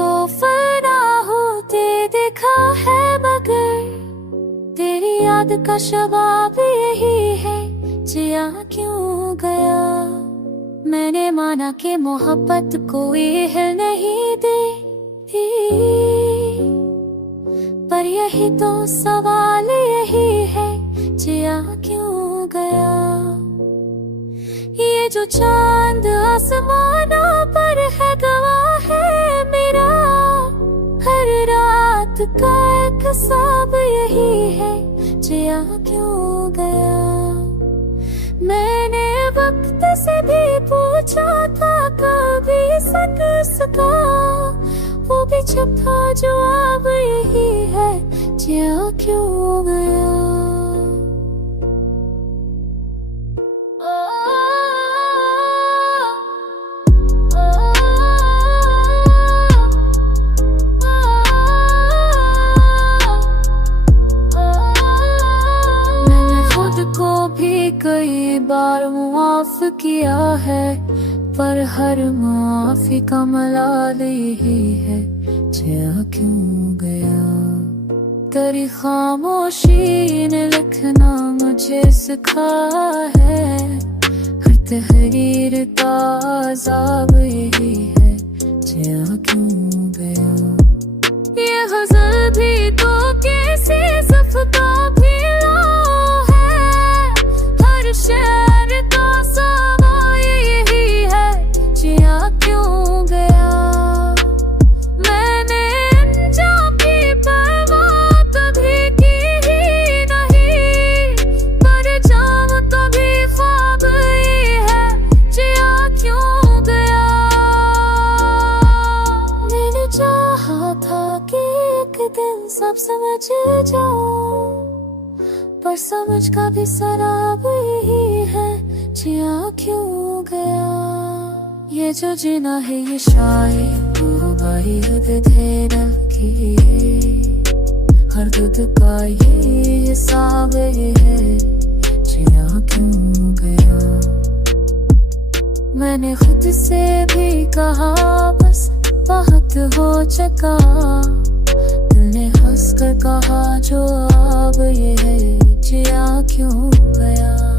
को फना होते देखा है, मगर तेरी याद का शबाब यही है, जिया क्यों गया। मैंने माना कि मोहब्बत कोई हिल नहीं देती, पर यही तो सवाल यही है, जिया क्यों गया। ये जो चांद आसमानों पर है, गवाह है मेरा हर रात का एक ख्वाब यही है, जिया क्यों गया। मैंने वक्त से भी पूछा था कभी सक सका, वो भी छुपा जवाब यही है, जिया क्यों गया। कई बार मुआफ किया है, पर हर माफी का मलाल यही है, जिया क्यों गया। तेरी खामोशी ने लिखना मुझे सिखाया है, हर तहरीर का अज़ाब यही है, जिया क्यों गया। ये गज़ल भी तो कैसे ज़फ़्ता भी शहर का समा यही है, जिया क्यों गया। मैंने अंजाम की परवाह कभी की ही नहीं, पर जाम कभी ख्वाब ये है, जिया क्यों गया। मैंने चाहा था कि एक दिन सब समझ जाऊं, पर समझ का भी सराब यही है, जिया क्यों गया। ये जो जीना है ये शायद तू बड़ी हद तेरा की, हर दूध का ये हिसाब है, जिया क्यों गया। मैंने खुद से भी कहा बस बहुत हो चुका, दिल ने हंस कर कहा जो अब ये है, जिया क्यों गया।